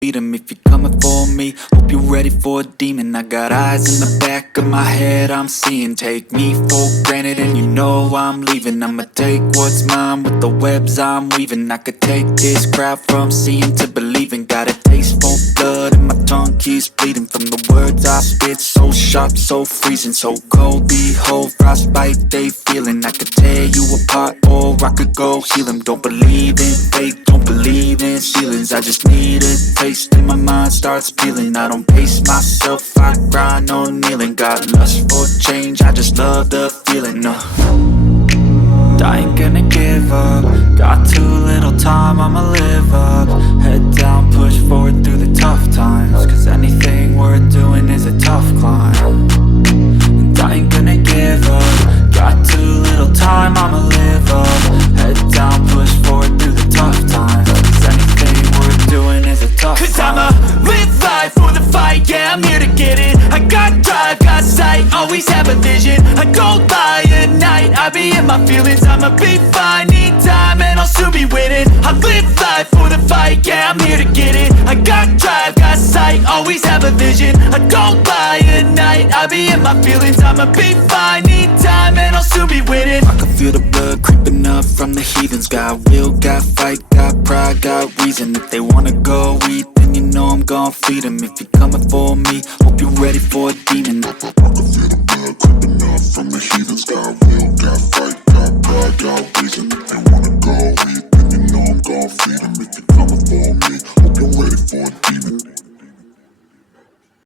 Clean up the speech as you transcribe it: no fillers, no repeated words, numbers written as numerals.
beat 'em if you're coming for me. Hope you're ready for a demon. I got eyes in the back of my head, I'm seeing. Take me for granted and you know I'm leaving. I'ma take what's mine with the webs I'm weaving. I could take this crowd from seeing to believing. Got a taste for blood and my tongue keeps bleeding from the words I spit. So sharp, so freezing, so cold. Behold, frostbite they feeling. I could tear you apart or I could go heal 'em. Don't believe in fate, don't believe in ceilings. I just need a taste and my mind starts peeling. I don't pace myself, I grind on kneeling. Got lust for change, I just love the feeling. I ain't gonna give up. Got too little time, I'ma live up. Head down, push forward through the tough times. Cause anything worth doing is a tough climb. And I ain't gonna give up. Got too little time, I'ma live up. Head down, push forward through the tough times. Cause anything worth doing is a tough climb. Cause I'ma live life for the fight, yeah, I'm here to get it. I got drive, got sight, always have a vision. I go by at night, I be in my feelings. I'ma be fine, need time and I'll soon be winning. I live life for the fight, yeah, I'm here to get it. I got drive, got sight, always have a vision. I go by at night, I be in my feelings. I'ma be fine, need time and I'll soon be winning. I can feel the blood creeping up from the heathens. Got will, got fight, got pride, got reason. If they wanna go eat, then you know I'm gon' feed 'em. If you're coming for me, hope you're ready for a demon. I can feel the